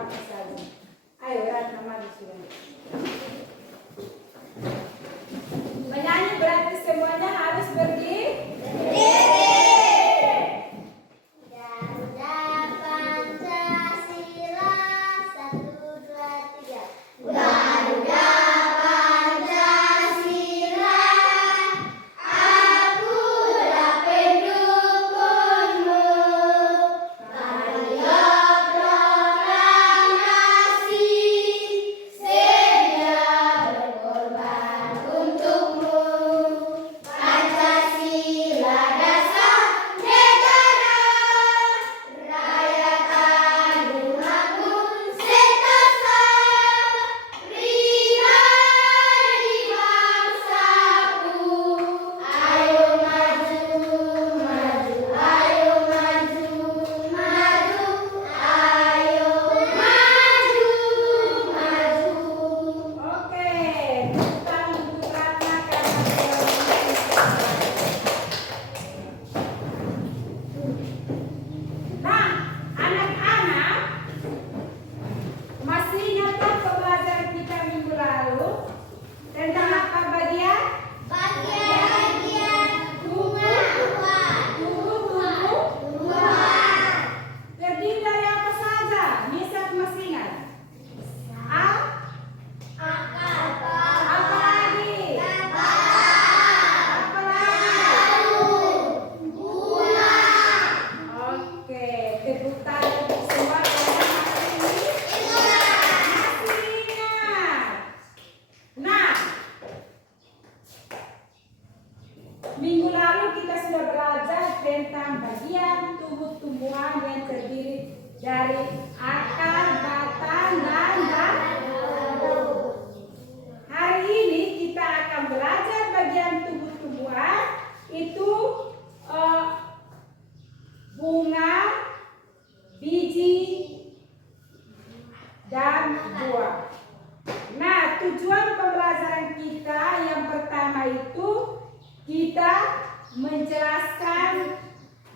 apa saja. Ayo Ratna maju sudah. Menyanyi berarti semuanya harus berdiri. Garuda Pancasila 1, 2, 3. Garuda Pancasila, akulah pendukungmu. Karya proklamasi sedia berkorban untukmu. Pancasila dasar negara, rakyat adu makmur sentosa, pribadi bangsaku. Ayo maju, maju, ayo maju, maju, ayo maju, maju. Oke, tepuk tangan untuk Ratna karena Nah, anak-anak, masih ingatkah pembelajaran kita minggu lalu tentang apa bagian? Bagian bunga, Tumbuh-tumbuhan. Terdiri dari apa saja? Nisa masih ingat? Apa lagi? Apa lagi? Oke, tepuk tangan untuk semua yang masih ingat. Nah, minggu lalu kita sudah belajar tentang bagian tumbuh-tumbuhan yang terdiri dari akar, batang, dan daun. Hari ini kita akan belajar bagian tumbuh-tumbuhan itu bunga, biji, dan buah. Nah, tujuan pembelajaran kita yang pertama itu kita menjelaskan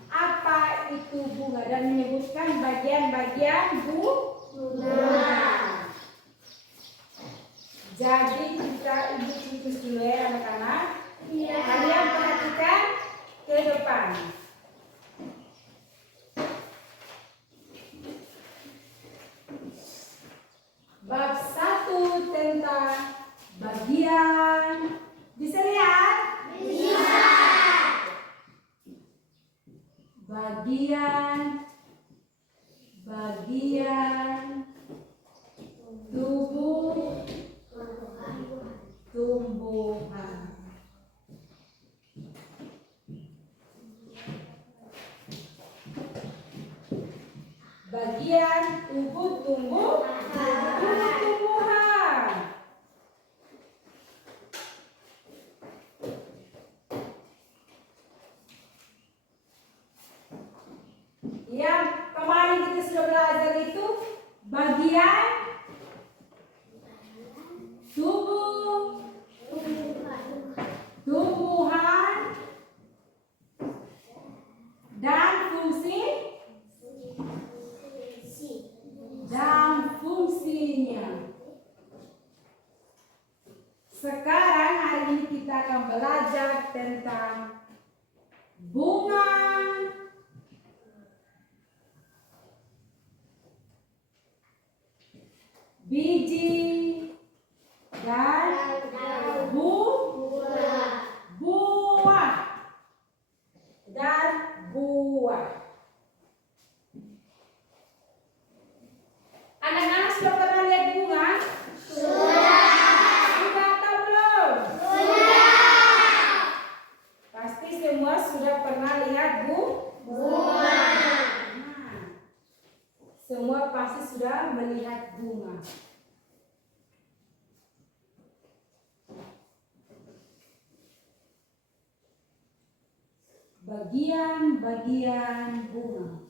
apa itu bunga dan menyebutkan bagian-bagian bunga. Jadi kita ibu-ibu dulu ya anak-anak. Kalian perhatikan ke depan. Bab 1 tentang bagian. Bisa lihat? Bagian tubuh tumbuhan. Bagian tubuh tumbuhan. Yang kemarin kita sudah belajar itu bagian tubuh tumbuhan dan fungsinya. Sekarang hari ini kita akan belajar tentang bunga, biji, dan buah. Anak-anak sudah pernah lihat bunga? Sudah atau belum? Pasti semua sudah pernah lihat bunga. Nah, semua pasti sudah melihat bunga. Bagian-bagian bunga.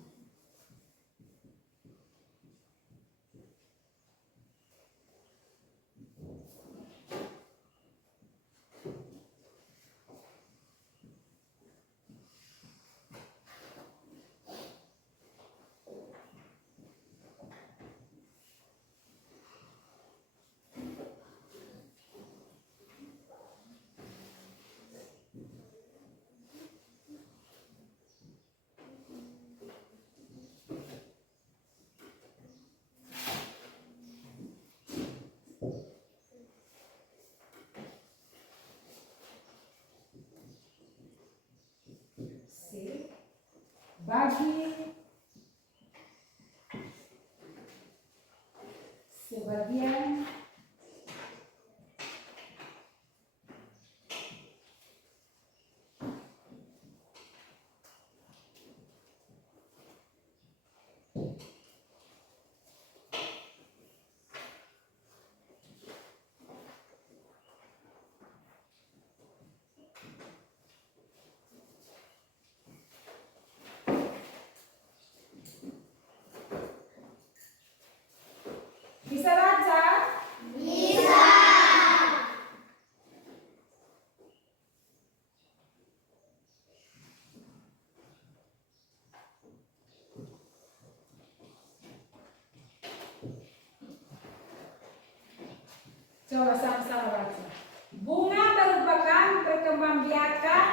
bagi sebagian bisa baca? Bisa. Coba sama-sama baca. Bunga merupakan perkembangbiakan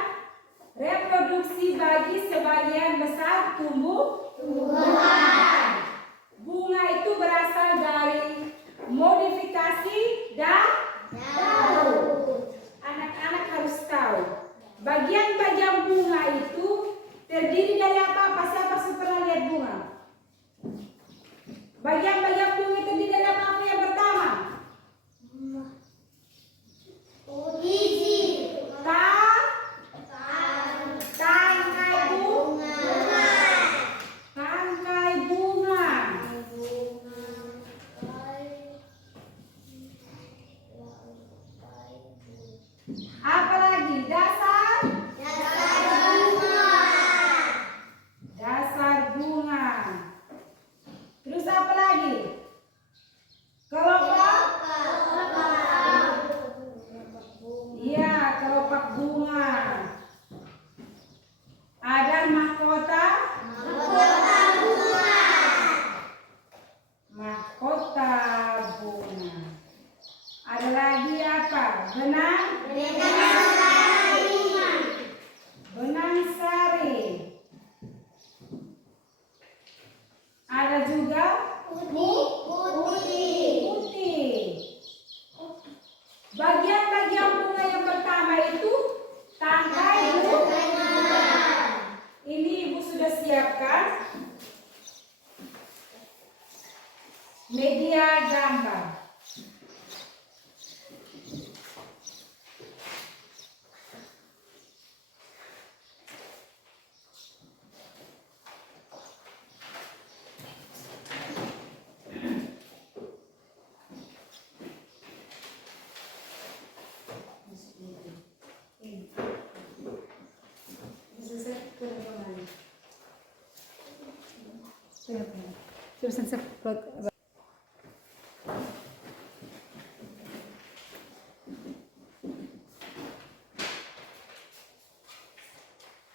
reproduksi bagi sebagian besar tumbuhan. Bunga itu berasal dari modifikasi daun. Anak-anak harus tahu. Bagian-bagian bunga itu terdiri dari apa? Siapa sudah pernah lihat bunga? Bagian-bagian bunga terdiri dari apa? Yang pertama? Biji. Tangkai bunga. Tangkai bunga. Apa lagi? Dasar? Dasar bunga. Terus apa lagi? Kelopak? Iya, kelopak bunga. Ada mahkota? Mahkota bunga. Ada lagi apa? Benang? Benang sari. Ada juga putih. Bagian-bagian bunga yang pertama itu tangkai bunga. Ini Ibu sudah siapkan media gambar.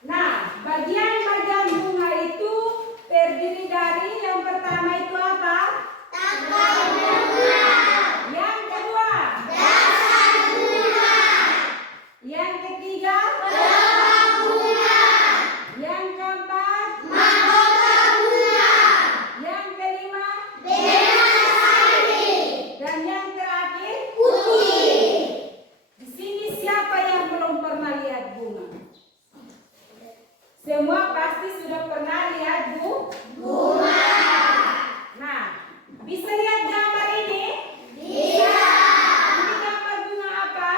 Nah, bagian-bagian bunga itu terdiri dari yang pertama itu apa? Yang kedua? Yang ketiga? Yang keempat? Yang kelima? Dan yang terakhir? Di sini siapa yang belum pernah lihat bunga? Semua pasti sudah pernah lihat bunga. Nah, bisa lihat gambar ini? Bisa. Ini gambar bunga apa?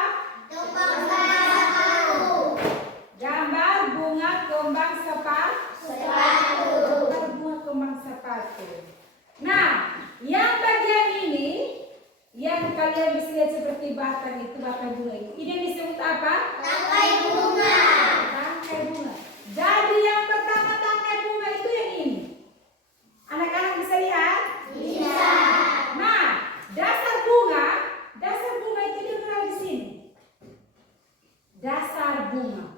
Gambar bunga kembang sepatu. Gambar bunga kembang sepatu. Nah, yang bagian ini yang kalian bisa lihat seperti batang itu, batang bunga itu. Ini disebut apa? Tangkai bunga. Jadi yang pertama tangkai bunga itu yang ini. Anak-anak bisa lihat? Bisa. Nah, dasar bunga itu dia berada di sini. Dasar bunga.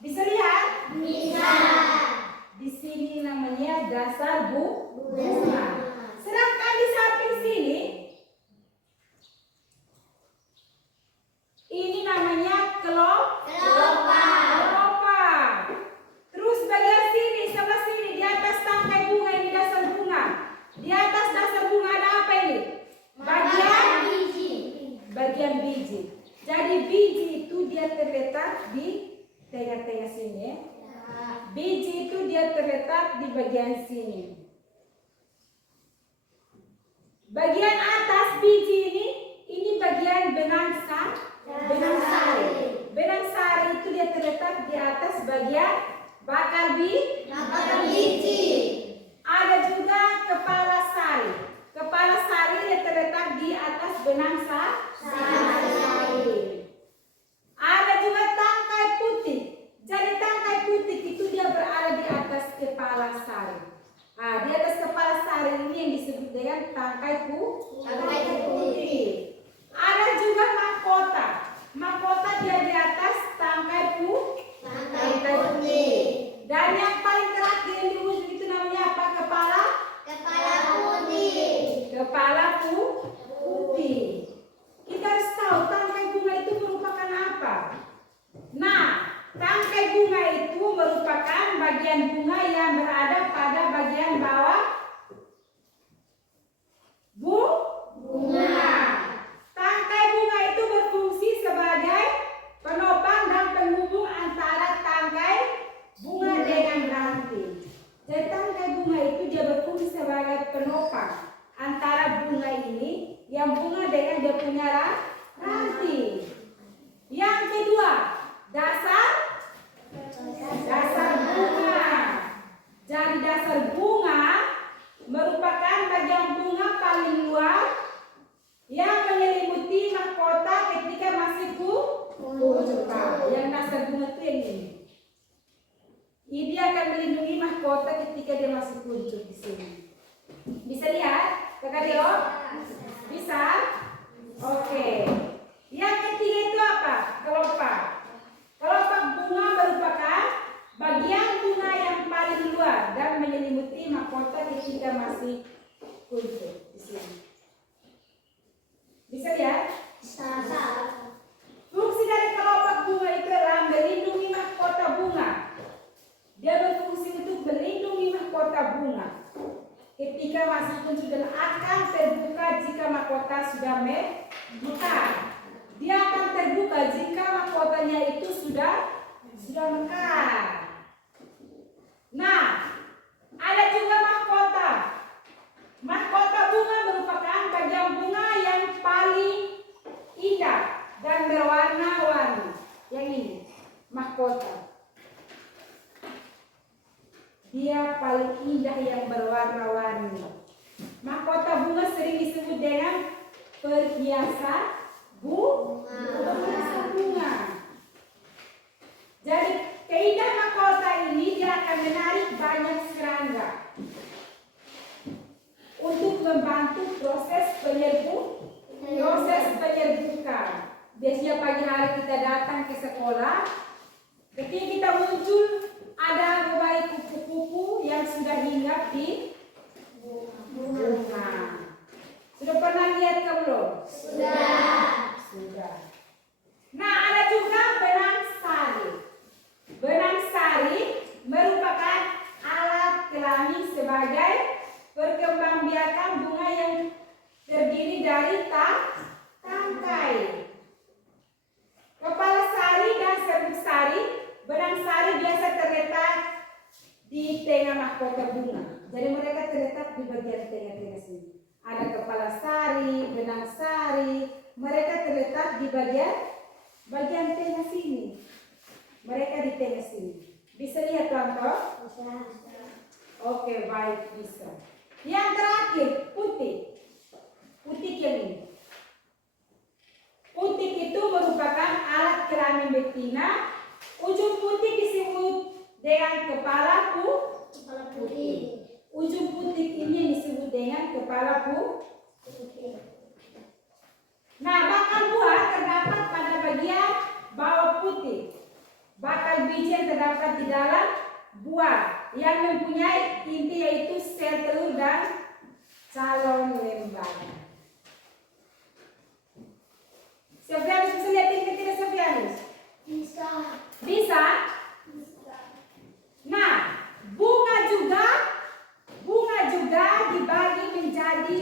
Bisa lihat? Bisa. Di sini namanya dasar bunga. Sedangkan di samping sini ini namanya kelopak. Terus bagian sini, sebelah sini, di atas tangkai bunga ini dasar bunga. Di atas dasar bunga ada apa ini? Bagian biji. Jadi biji itu dia terletak di tengah-tengah sini ya. Biji itu dia dia terletak di bagian sini. Bagian atas biji ini bagian benang sari. Benang sari itu dia terletak di atas bagian bakal biji. Ada juga kepala sari. Kepala sari dia terletak di atas benang sari. Ada juga tangkai putih. Jadi tangkai putih itu dia berada di atas kepala sari. Nah, di atas kepala sari ini yang disebut dengan tangkai putih. Ada juga mahkota. Mahkota dia di atas tangkai putih. Dan yang paling terakhir yang di ujung itu namanya apa? Kepala putih. Kita harus tahu tangkai bunga itu merupakan apa. Nah, tangkai bunga itu merupakan bagian bunga yang berada pada bagian bawah bunga. Tangkai bunga itu berfungsi sebagai penopang dan penghubung antara tangkai bunga dengan ranting. Jadi tangkai bunga itu dia berfungsi sebagai penopang antara bunga ini yang bunga dengan dia punya ranting. Yang kedua, dasar bunga. Jadi dasar bunga merupakan bagian bunga paling luar yang menyelimuti mahkota ketika masih kuncup. Yang dasar bunga itu yang ini. Ini akan melindungi mahkota ketika dia masih kuncup di sini. Bisa lihat, Kakak Dio? Bisa? Oke. Yang ketiga itu apa? Kelopak. Kelopak bunga merupakan bagian bunga yang paling luar dan menyelimuti mahkota ketika masih kuncup di sini. Bisa lihat? Fungsi dari kelopak bunga itu adalah melindungi mahkota bunga. Dia berfungsi untuk melindungi mahkota bunga ketika masih kuncup dan akan terbuka jika mahkota sudah mekar. Dia akan terbuka jika mahkotanya itu sudah mekar. Nah, ada juga mahkota. Mahkota bunga merupakan bagian bunga yang paling indah dan berwarna-warni. Yang ini, mahkota. Dia paling indah yang berwarna-warni. Mahkota bunga sering disebut dengan perhiasan bunga. Jadi keindahan mahkota ini dia akan menarik banyak serangga untuk membantu proses penyerbukan. Biasanya pagi hari kita datang ke sekolah, ketika kita muncul ada beberapa kupu-kupu yang sudah hinggap di bunga. Sudah pernah lihat ke belum? Sudah. Nah, ada juga benang sari. Benang sari merupakan alat kelamin sebagai perkembangbiakan bunga yang terdiri dari tangkai. Kepala sari dan serbuk sari, benang sari biasa terletak di tengah mahkota bunga. Jadi mereka terletak di bagian tengah-tengah sini. Ada kepala sari, benang sari, mereka terletak di bagian tengah sini. Mereka di tengah sini. Bisa lihat contoh? Oke, baik, bisa. Yang terakhir, putih. Putih yang ini. Putih itu merupakan alat kelamin betina. Ujung putih disebut dengan kepala putih. Ujung putih ini disebut dengan kepala putih. Nah, bakal buah terdapat pada bagian bawah putih. Bakal biji yang terdapat di dalam buah yang mempunyai inti yaitu sel telur dan calon lembaga. Sofianus bisa lihat ini tidak Sofianus? Bisa? Nah, bunga juga dibagi menjadi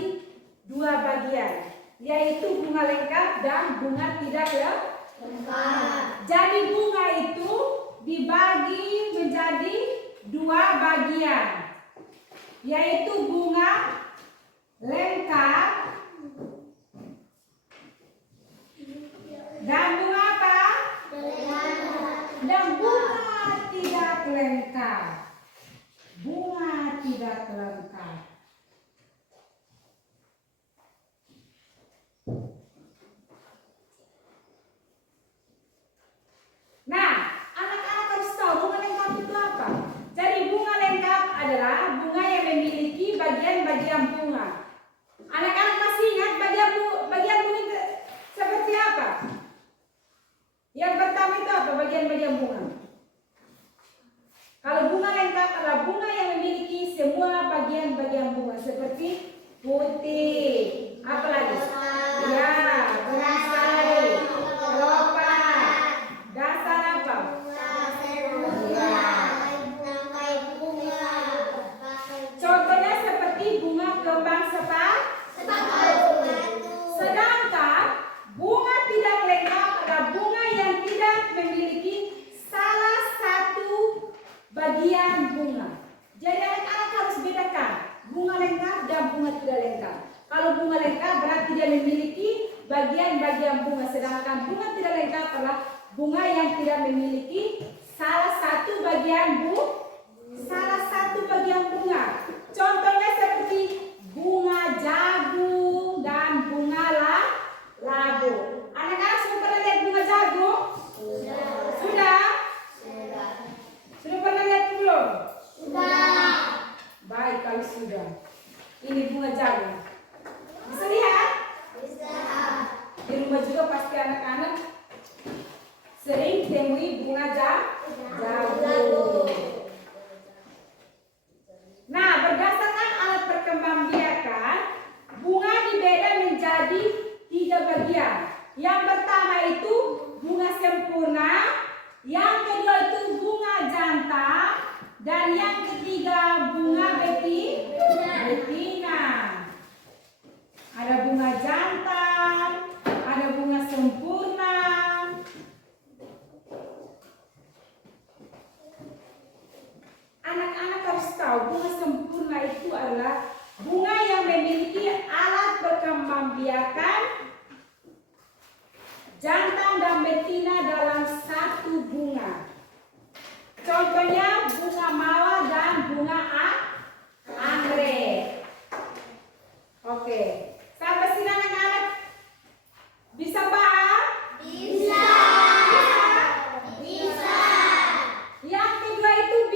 dua bagian, yaitu bunga lengkap dan bunga tidak lengkap. Jadi bunga itu dibagi menjadi dua bagian, yaitu bunga lengkap dan bunga apa? Dan bunga tidak lengkap. Bunga tidak lengkap. Nah, anak-anak harus tahu bunga lengkap itu apa. Jadi bunga lengkap adalah bunga yang memiliki bagian-bagian bunga. Anak-anak masih ingat bagian bunga itu seperti apa? Yang pertama itu apa bagian-bagian bunga? Kalau bunga lengkap adalah bunga yang memiliki semua bagian-bagian bunga seperti putih, apa lagi? Ya, bersari, kelopak, dasar apa? Ya. Contohnya seperti bunga kembang sepatu. Sedangkan bunga tidak lengkap adalah bunga yang tidak memiliki salah satu bagian bunga. Jadi anak-anak harus bedakan bunga lengkap dan bunga tidak lengkap. Kalau bunga lengkap berarti dia memiliki bagian-bagian bunga, sedangkan bunga tidak lengkap adalah bunga yang tidak memiliki salah satu bagian bunga. Contohnya seperti bunga jagung dan bunga labu. Anak-anak sudah pernah lihat bunga jagung? Sudah? Sudah pernah lihat belum? Sudah. Baik kalau sudah. Ini bunga jagung. Bisa lihat? Bisa. Di rumah juga pasti anak-anak sering temui bunga jagung. Nah, berdasarkan alat perkembangbiakan, bunga dibeda menjadi 3 bagian. Yang pertama itu bunga sempurna, yang kedua itu bunga jantan, dan yang ketiga bunga betina. Ada bunga jantan, ada bunga sempurna. Anak-anak harus tahu bunga sempurna itu adalah bunga yang memiliki alat berkembangbiakan jantan dan betina dalam satu bunga. Contohnya bunga mawar dan bunga anggrek. Oke, sampai sini anak-anak bisa paham? Bisa. Bisa. Yang kedua itu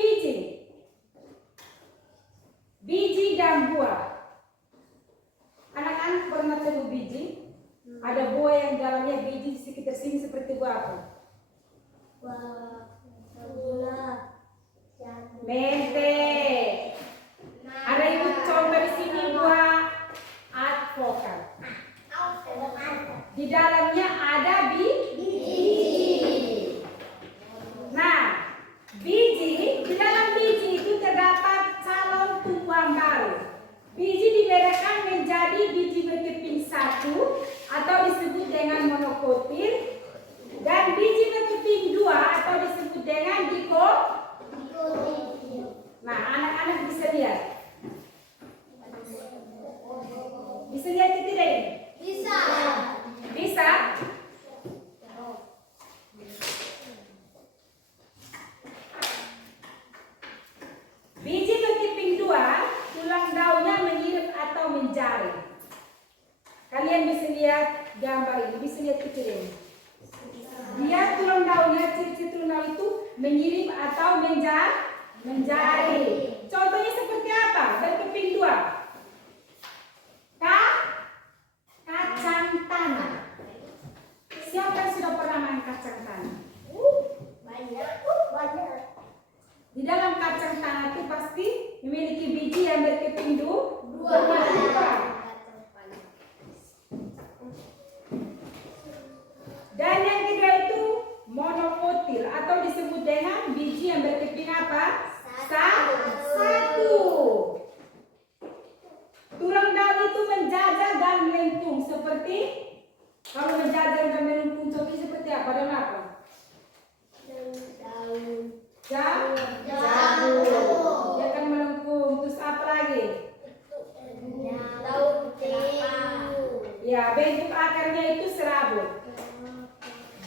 biji dan buah. Anak-anak pernah tahu biji? Ada buah yang dalamnya biji di sekitar sini seperti buah apa? Mente. Ada ibu contoh di sini buah advokat. Di dalamnya ada biji. Nah, di dalam biji itu terdapat calon tumbuhan baru. Biji dibedakan menjadi biji berkeping satu atau disebut dengan monokotil, dan biji berkeping dua atau disebut dengan dikotil. Nah, anak-anak bisa lihat. Bisa lihat itu tidak ini? Bisa. Bisa? Biji berkeping dua, tulang daunnya menyirip atau menjari. Kalian bisa lihat gambar ini, bisa lihat kecil ini. Dia tulang daunnya, ciri-ciri tulang daun itu menyirip atau menjari. Contohnya seperti apa? Berkeping dua. Kacang tanah. Siapa yang sudah pernah main kacang tanah? Banyak. Di dalam kacang tanah itu pasti memiliki biji yang berkeping dua. Dan yang kedua itu monokotil atau disebut dengan biji yang berkeping apa? Satu. Tulang daun itu menjajar dan melengkung seperti, kalau menjajar dan melengkung contohnya seperti apa dan apa? Jagung. Ya, bentuk akarnya itu serabut.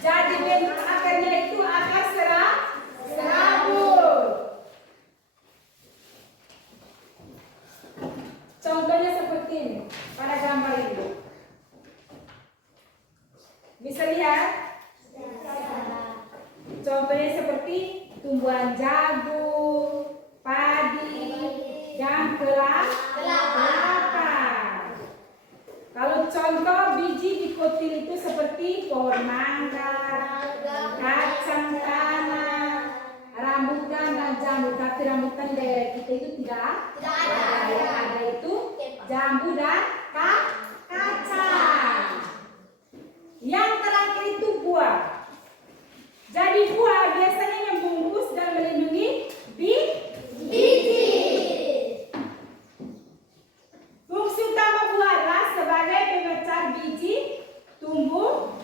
Jadi bentuk akarnya itu akar serabut. Contohnya seperti ini pada gambar ini. Bisa lihat? Contohnya seperti tumbuhan jagung, padi, dan kelapa. Kalau contoh biji di kotil itu seperti pohon mangga, kacang tanah, rambutan dan jambu. Tapi rambutan di daerah kita itu tidak ada. Yang ada itu jambu dan kacang. Yang terakhir itu buah. Jadi buah biasanya membungkus dan melindungi biji. Fungsi utama buah adalah sebagai pemecah biji tumbuhan.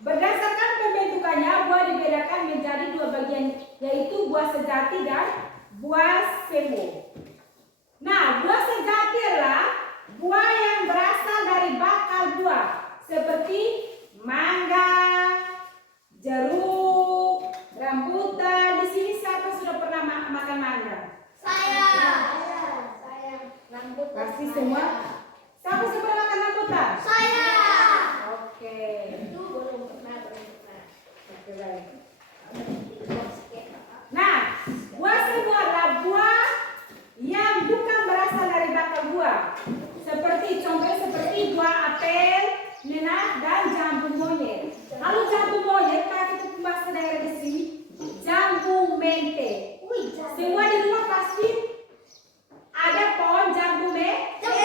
Berdasarkan pembentukannya, buah dibedakan menjadi dua bagian, yaitu buah sejati dan buah semu. Nah, buah sejati adalah buah yang berasal dari bakal buah, seperti mangga, jeruk, rambutan. Di sini siapa sudah pernah makan mangga? Saya. Pasti semua. Siapa sudah pernah makan rambutan? Saya. Oke. Oke, baik. Nah, buah semu adalah buah yang bukan berasal dari bakal buah. Contohnya seperti buah apel, nenah, dan jambu monyet. Lalu jambu monyet, kalau kita bahasa daerah di sini, jambu mente. Semua di rumah pasti ada pohon jambu mente.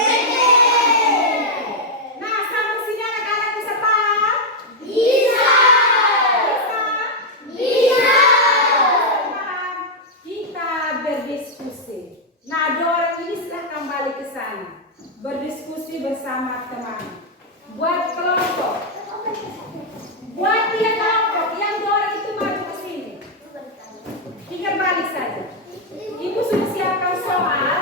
Nah, sampai sini anak-anak bisa paham? Bisa. Paham? Kita berdiskusi. Nah, ada orang ini silahkan kembali ke sana. Berdiskusi bersama teman. Buat kelompok. Buat 3 kelompok. Yang 2 orang itu maju ke sini. 3 balik saja. Ibu sudah siapkan soal.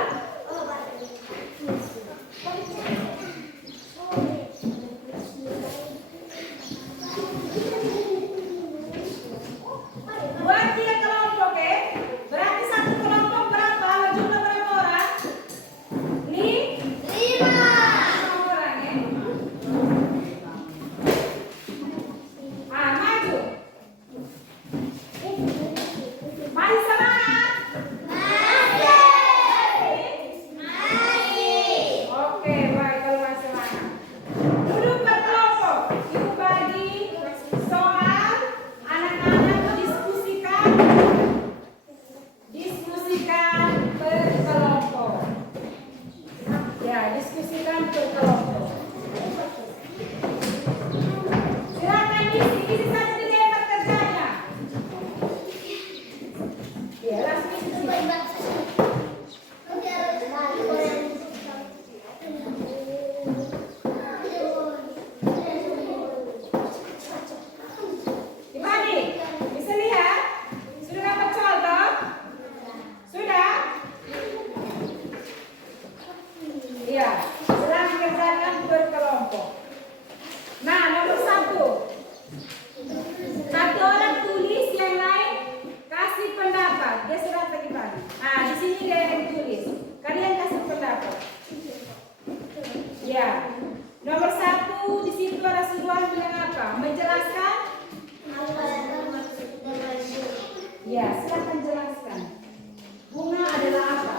Buat 3 kelompok, oke? Berarti satu kelompok berapa? Jumlah berapa orang? 5 orang, ya? Maju. Maju semangat. Oke, baik kalau masih semangat. Duduk berkelompok. Ibu bagi soal, anak-anak diskusikan berkelompok. Ya, diskusikan berkelompok. Silakan isi saja di tempat kerjanya. Ya, langsung isi. Gimana? Bisa lihat? Sudah dapat contoh? Sudah? Iya, sedang kerjakan berkelompok. Nah, nomor 1. Satu orang tulis, yang lain kasih pendapat. Dia sudah pergi pagi. Nah, di sini dia yang tulis. Kalian kasih pendapat. Ya. Nomor 1 di situ ada suruhan bilang apa? Menjelaskan? Ya, silakan jelaskan. Bunga adalah apa?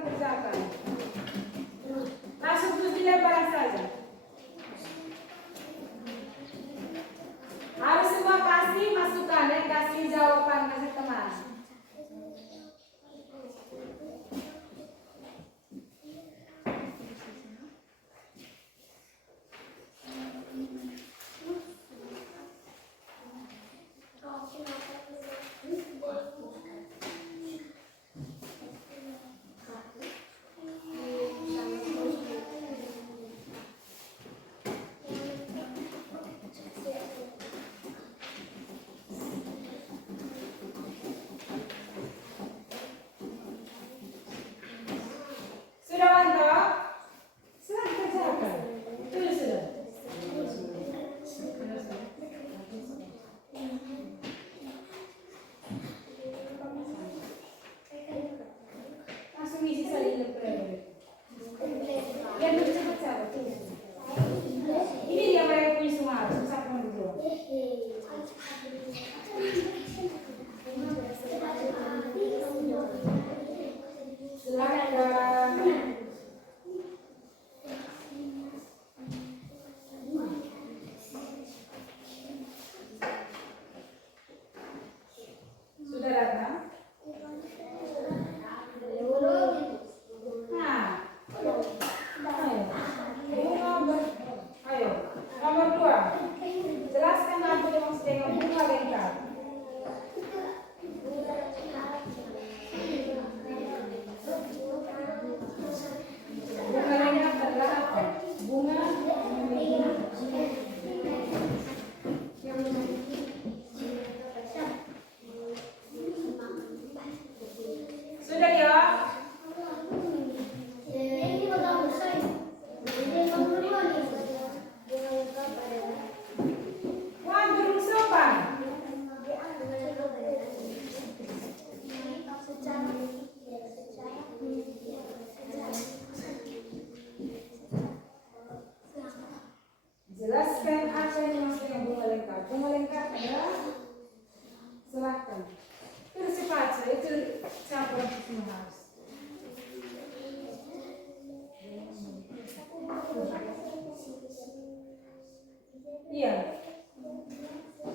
silahkan kerjakan. Langsung terus dilempar saja. Harus semua kasih masukan ya, kasih jawaban, kasih teman. Sudah mantap? Silahkan kerjakan. Tulis sudah. Langsung isi salin lembar. Yang lebih cepat siapa? Tulis. Ini dia mereka punya semua. Susah kamu berdua. Silakan. Sudah datang? Nah, ayo. Ayo, nomor 2. Jelaskan apa yang maksud dengan bunga lengkap. Bunga lengkap adalah apa? Bunga sudah ya? Wah, burung sopan. Jelaskan apa yang dimaksud dengan bunga lengkap. Bunga lengkap adalah silahkan. Terus cepat saja, itu siapa yang semua harus. Iya.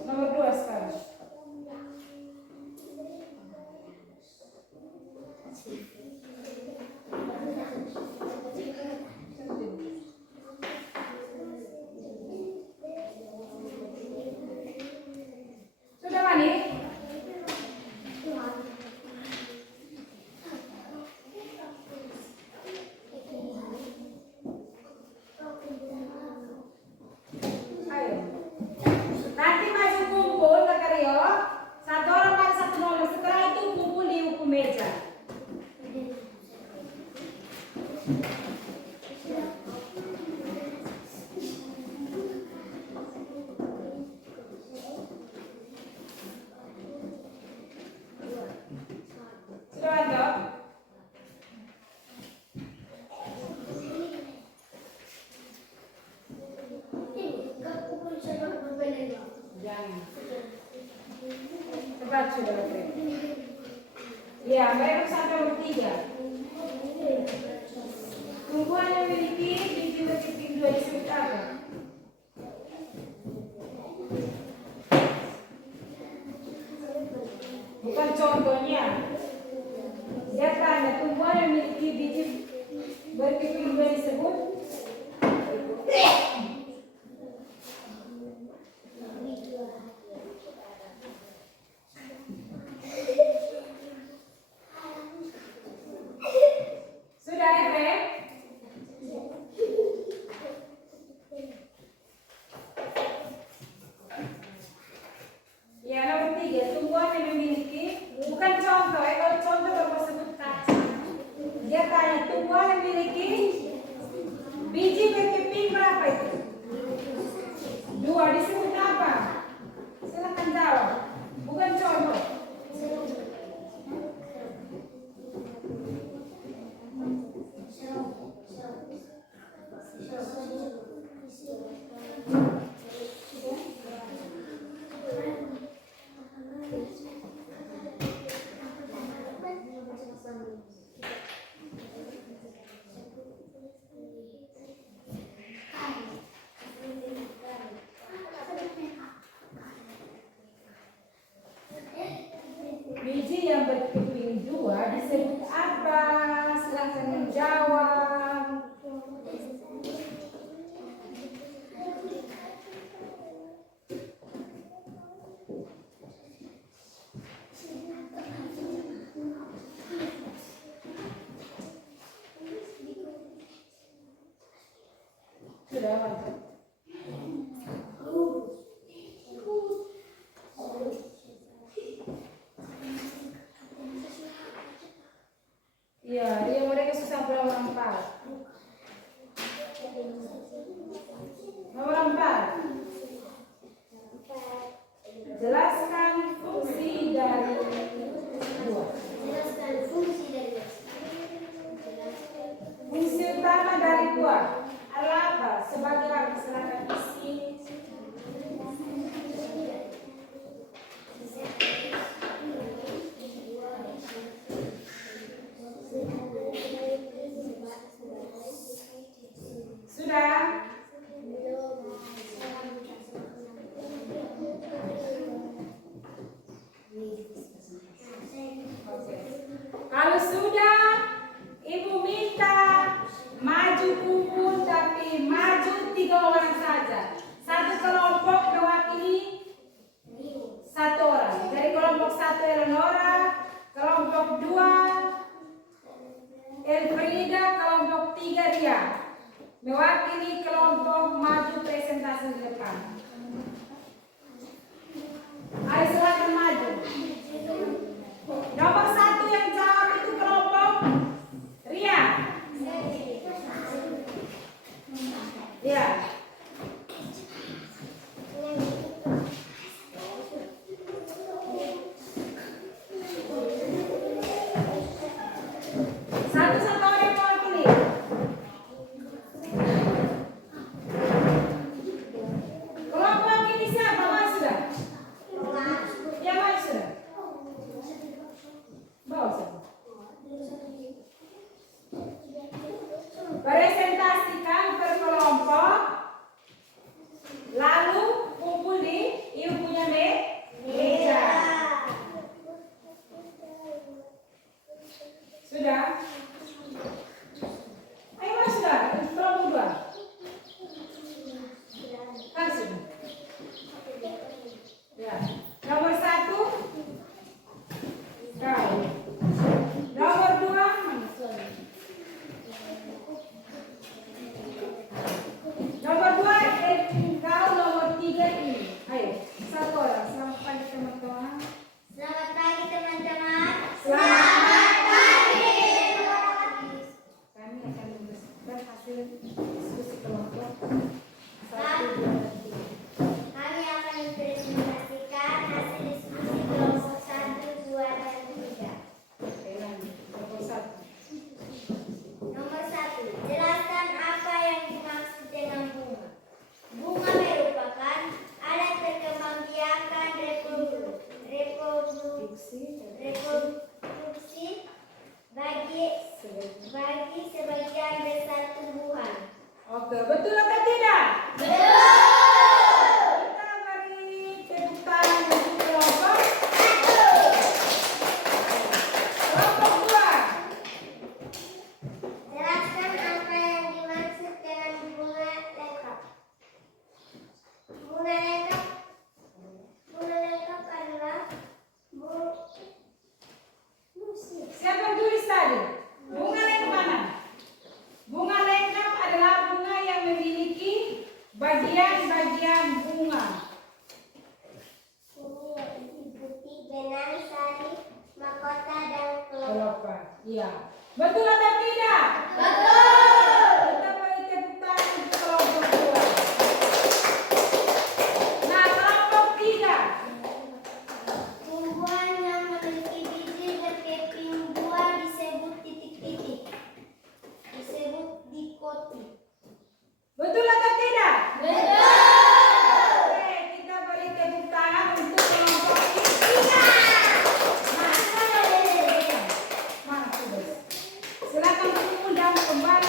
Nomor 2 sekarang. Sudah Mani? Ayo. Nanti maju kumpul Kak Karyo. Satu orang pakai satu nomor. Setelah itu kumpul di hukum meja. Sudah mantap? Jangan. Cepat sudah oke. Ya, mereka sampai nomor 3. Tumbuhan yang memiliki biji berkeping 2 disebut apa? Bukan contohnya. Dia tanya, tumbuhan yang memiliki biji berkeping 2 disebut? Sudah ya, Rem? Ya, nomor 3. Tumbuhan yang memiliki, bukan contoh ya, kalau contoh bapak sebut kaca. Dia tanya, tumbuhan yang memiliki biji berkeping berapa itu? Jawa. Iya, dia mereka susah berapa empat. Nomor 4. Jelaskan fungsi dari buah. Fungsi utama dari buah adalah apa? Sebagai apa? Silakan isi. Sudah? Kalau sudah, Ibu minta maju kumpul, tapi maju 3 orang saja. Satu kelompok mewakili 1 orang. Dari kelompok 1 Eleonora, kelompok 2 Elfrida, kelompok 3 Ria. Mewakili kelompok maju presentasi di depan. Ayo silakan maju. Nomor 1 yang jawab itu kelompok Ria. Ya. Satu orang yang mewakili. Kelompok ini siapa? Mas sudah? Ya, Mas sudah. Bawa siapa? Presentasikan per kelompok, lalu kumpul di ibu punya meja. Sudah? Ayo Mas sudah, kelompok 2. Kan sudah. Ya. Nomor 1 kau. Nomor 2 nomor 2 kau, nomor 3 ini. Ayo, 1 orang. Selamat pagi teman-teman. Selamat pagi teman-teman. Selamat pagi. Kami akan memberikan hasil diskusi kelompok 1, 2, dan 3. Kami akan mempresentasikan hasil diskusi kelompok 1, 2, dan 3. Oke, lanjut. Nomor 1. Nomor 1. Jelaskan apa yang dimaksud dengan bunga. Bunga merupakan alat perkembangbiakan reproduksi bagi sebagian besar tumbuhan. Oke, betul atau tidak? Betul. Kita beri tepuk tangan untuk kelompok kelompok 2. Jelaskan apa yang dimaksud dengan bunga lengkap. Bunga lengkap adalah Siapa yang tulis tadi? Bunga lengkap mana? Bunga lengkap adalah bunga yang memiliki bagian-bagian bunga. ini yang diikuti benang, sari, mahkota, dan kelompok. Kelompok. Iya. Betul atau tidak? Betul. Kita beri tepuk tangan untuk kelompok 2. Nah, kelompok 3. Tumbuhan yang memiliki biji berkeping buah disebut titik-titik. Disebut dikoti. Betul atau tidak? Betul. Oke, kita beri tepuk tangan untuk kelompok 3. Nah, mana tugas? Silakan kumpul dan kembali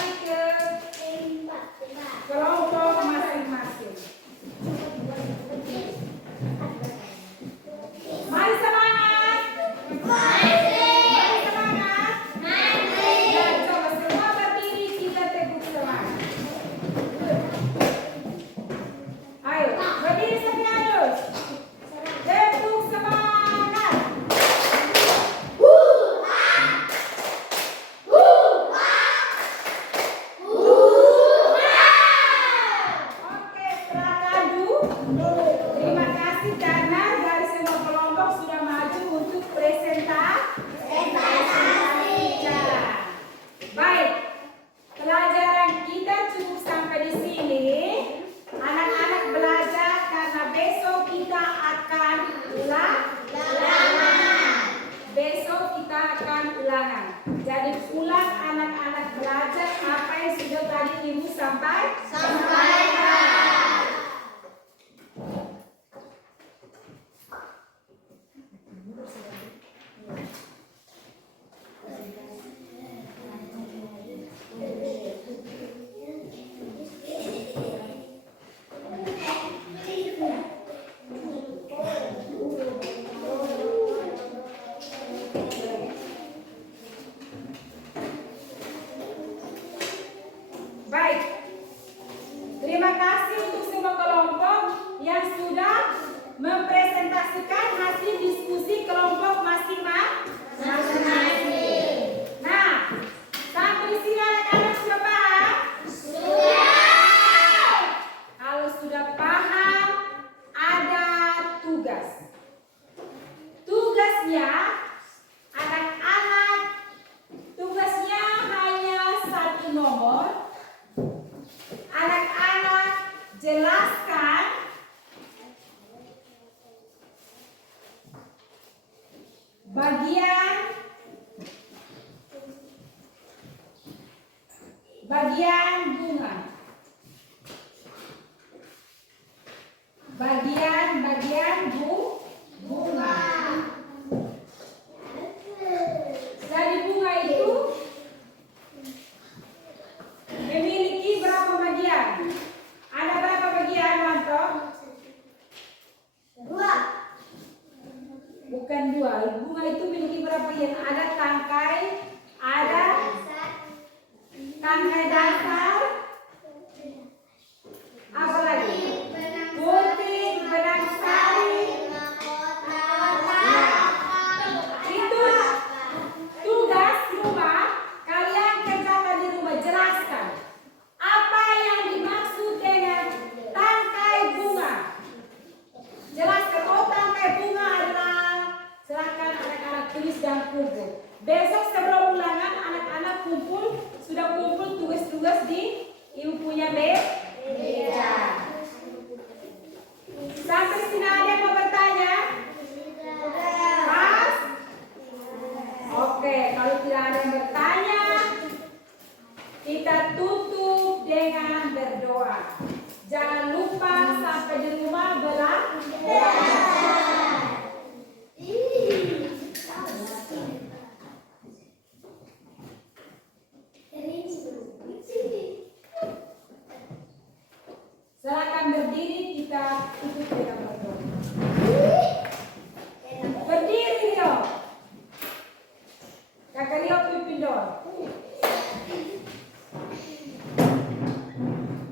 melaksanakan ulangan. Jadi pulang anak-anak belajar apa yang sudah tadi ibu sampaikan. Baik, terima kasih untuk semua kelompok yang sudah mempresentasikan hasil diskusi kelompok masing-masing. Nah, sampai di sini anak-anak sudah paham? Sudah. Kalau sudah paham, ada tugas. Tugasnya, anak-anak, tugasnya hanya satu nomor. Anak-anak jelaskan bagian bunga. Bagian bunga. Dari bunga itu memiliki berapa bagian? Ada berapa bagian, Manto? 2. Bukan 2. Bunga itu memiliki berapa bagian? Ada tangkai, ada tangkai dasar, apa lagi? Putih, benang sari. Itu tugas rumah. Kalian kerjakan di rumah. Jelaskan apa yang dimaksud dengan tangkai bunga. Jelaskan, oh tangkai bunga adalah, silakan anak-anak tulis dan kumpul. Besok sebelum ulangan anak-anak sudah kumpul tugas-tugas di ibu punya meja. Sampai sini ada yang mau bertanya? Pas? Oke, kalau tidak ada yang bertanya, kita tutup dengan berdoa. Jangan lupa sampai di rumah belajar. Silakan berdiri, kita tutup dengan berdoa. Berdiri Rio. Kakak Rio pimpin doa.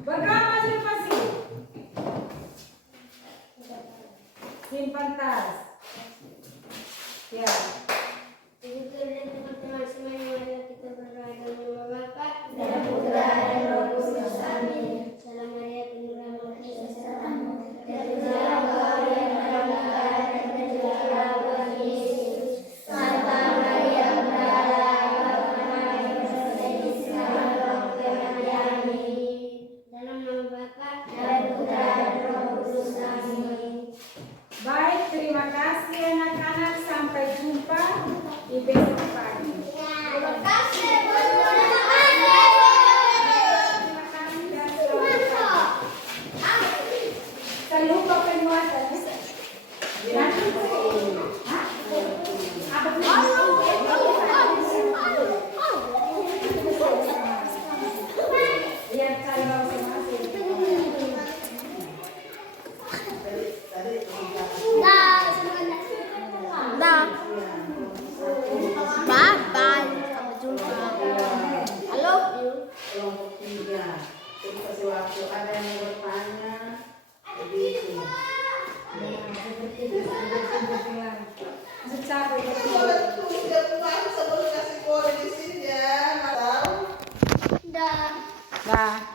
Berdoa masing-masing. Simpan tas. Ya. Teman-teman semuanya, kita berdoa dalam nama Bapa Dan Putra dan Roh Kudus. Amin. Salam Maria, penuh rahmat Tuhan. Terpujilah Engkau di antara negara dan tercurahlah Tuhan Yesus. Santa Maria Bunda Allah, Bapa kami sekarang waktu kami. Amin. Dalam nama Bapa Dan Putra dan Roh Kudus. Amin. Baik, terima kasih anak-anak. Sampai jumpa di besok pagi. Terima kasih. Terima kasih dan selamat pagi. Saya lupa penguatan. Lihat cari masing-masing. Bye-bye. Sampai jumpa. I love you. Kelompok 3. Jadi kasih waktu ada yang mau bertanya. Begitu. Masih capek. Boleh tulis tiap hari sebelum kasih kode di sini ya. Nggak tahu. Dah. Dah.